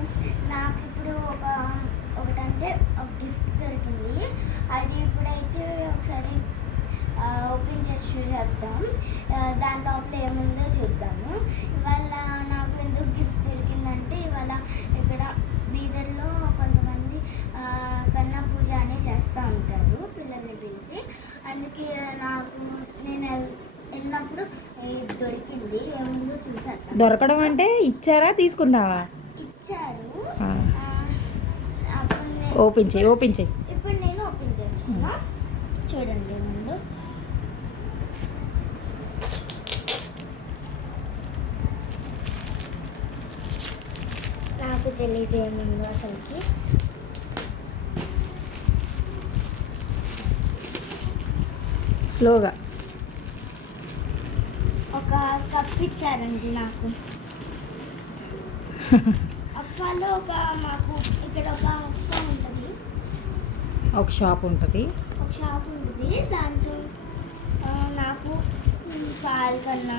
Friends, నాకు ఇప్పుడు ఒకటంటే ఒక గిఫ్ట్ దొరికింది. అది ఇప్పుడైతే ఒకసారి ఓపెన్ చేసి చూసేద్దాం. దాని లోపల ఏముందో చూద్దాము. ఇవాళ నాకు ఎందుకు గిఫ్ట్ దొరికిందంటే, ఇవాళ ఇక్కడ బీదర్లో కొంతమంది కన్నా పూజ అని చేస్తూ ఉంటారు పిల్లల్ని పిలిచి. అందుకే నేను వెళ్ళినప్పుడు ఇది దొరికింది. ఏముందో చూసేద్దాం. దొరకడం అంటే ఇచ్చారా, తీసుకున్నావా? ఇచ్చారు. ఓపెన్ చేయి. ఇప్పుడు నేను ఓపెన్ చేస్తున్నా, చూడండి. ముందు నాకు తెలియదు ఏముందో అసలుకి. స్లోగా. ఒక కప్ ఇచ్చారండి నాకు. అప్పాలో మాకు ఇక్కడ ఒక అప్ప ఉంటుంది, ఒక షాప్ ఉంటుంది. దాంట్లో నాకు పాలు కన్నా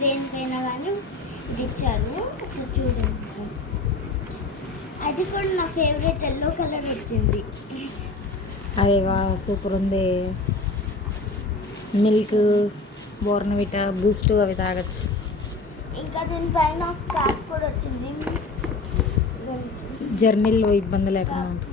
దేనికైనా కానీ ఇది ఇచ్చారు. ఒకసారి చూడండి. అది కూడా నా ఫేవరెట్ ఎల్లో కలర్ వచ్చింది. అరే వా, సూపర్ ఉంది. మిల్క్, బోర్నవిటా, బూస్ట్ అవి తాగొచ్చు. ఇంకా దీనిపైన క్యాప్ కూడా వచ్చింది. జర్నీలో ఇబ్బంది లేకుండా ఉంటుంది.